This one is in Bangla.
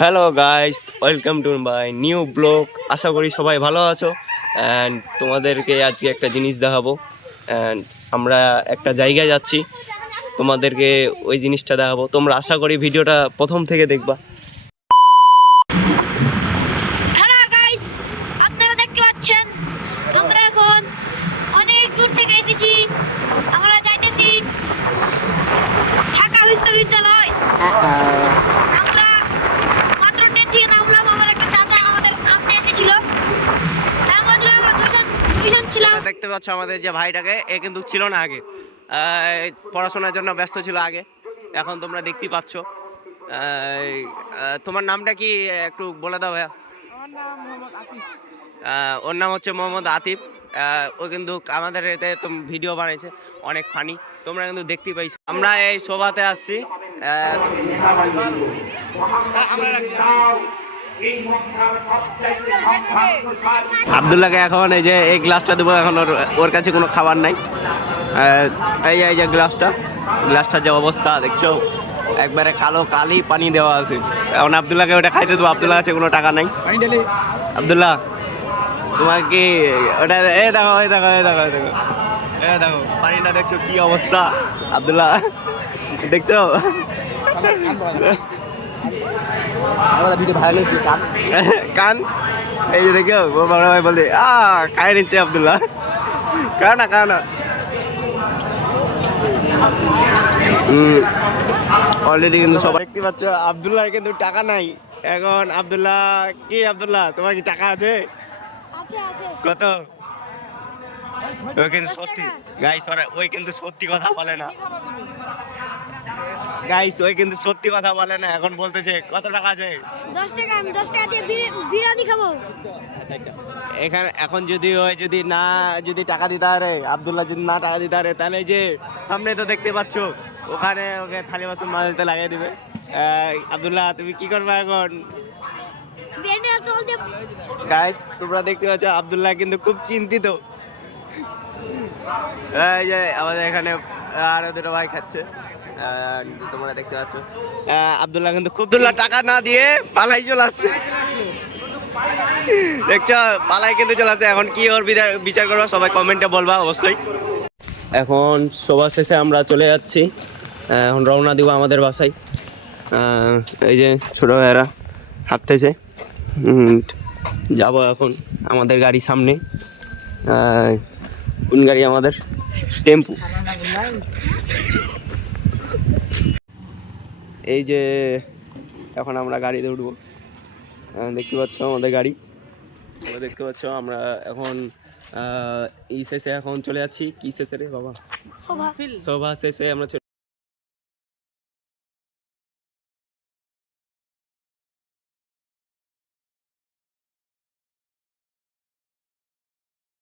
Hello guys, welcome to my new blog. আশা করি সবাই ভালো আছো। অ্যান্ড তোমাদেরকে আজকে একটা জিনিস দেখাবো। অ্যান্ড আমরা একটা জায়গায় যাচ্ছি, তোমাদেরকে ওই জিনিসটা দেখাবো। তোমরা আশা করি ভিডিওটা প্রথম থেকে দেখবা। হ্যালো গাইস, আপনারা দেখতে পাচ্ছেন আমরা এখন অনেক দূর থেকে এসেছি। আমরা যাইতেছি ঢাকা বিশ্ববিদ্যালয়। আমরা মাত্র ট্রেন থেকে নামলাম। আমার একটা চাচা আমাদের আনতে এসেছিল। তার মধ্যে আমরা দুইজন ছিলাম। দেখতে পাচ্ছ আমাদের যে ভাইটাকে, এ কিন্তু ছিল না আগে, পড়াশোনার জন্য ব্যস্ত ছিল আগে। এখন তোমরা দেখতেই পাচ্ছ। তোমার নামটা কি একটু বলে দাও ভাইয়া? আমার নাম মোহাম্মদ আতিফ। ওর নাম হচ্ছে মোহাম্মদ আতিফ। ও কিন্তু আমাদের এতে ভিডিও বানাইছে, অনেক ফানি, তোমরা কিন্তু দেখতে পাইছো। আমরা এই সভাতে আসছি। আবদুল্লাহকে এখন এই যে এই গ্লাসটা দেবো। এখন ওর কাছে কোনো খাবার নাই। এই যে গ্লাসটার যে অবস্থা দেখছো, একবারে কালো কালি পানি দেওয়া আছে। এখন আবদুল্লাহকে ওটা খাইতে দেবো। আবদুল্লাহ কাছে কোনো টাকা নাই। আবদুল্লাহ, তোমার কি ওটা দেখো পানিটা দেখছো কি অবস্থা? আবদুল্লাহ দেখছো? কান এই যে দেখো, বড় ভাই বলছে খাই নিচ্ছে আবদুল্লাহ। কানা অলরেডি কিন্তু সবাই দেখতে পাচ্ছ আবদুল্লাহ কিন্তু টাকা নাই। এখন আবদুল্লাহ তোমার কি টাকা আছে? কত? ওই কিন্তু সত্যি গাইস, ওই কিন্তু সত্যি কথা বলে না গাইস, ওই কিন্তু সত্যি কথা বলে না। এখন বলতেছে কত টাকা আছে? 10 টাকা। আমি 10 টাকা দিয়ে বিরিয়ানি খাবো। এখানে এখন যদি টাকা দিতে পারে, আবদুল্লাহ যদি না টাকা দিতে পারে, তাহলে যে সামনে তো দেখতে পাচ্ছ, ওখানে ওকে থালি বাসন মাজতে লাগিয়ে দিবে। আবদুল্লাহ, তুমি কি করবে এখন? গাইস, তোমরা দেখতে পাচ্ছ আবদুল্লাহ কিন্তু খুব চিন্তিত। এই যে আমাদের এখানে আরো দুটো ভাই খাচ্ছে, তোমরা দেখতে পাচ্ছ। আবদুল্লাহ কিন্তু খুব টাকা না দিয়ে পালাই চলে আসছে। দেখছো, পালাই কিন্তু চলে আসছে। এখন কি ওর বিচার করবো, সবাই কমেন্টে বলবা অবশ্যই। এখন সভা শেষে আমরা চলে যাচ্ছি। এখন রওনা দিব আমাদের বাসায়। এই যে ছোট ভাইয়েরা হাঁটতেছে। যাব এখন আমাদের গাড়ি সামনে। কোন গাড়ি? আমাদের টেম্পু। এই যে এখন আমরা গাড়িতে উঠবো। দেখতে পাচ্ছ আমাদের গাড়ি, দেখতে পাচ্ছ। আমরা এখন শেষে এখন চলে যাচ্ছি। কি শেষে রে বাবা? সভা শেষে আমরা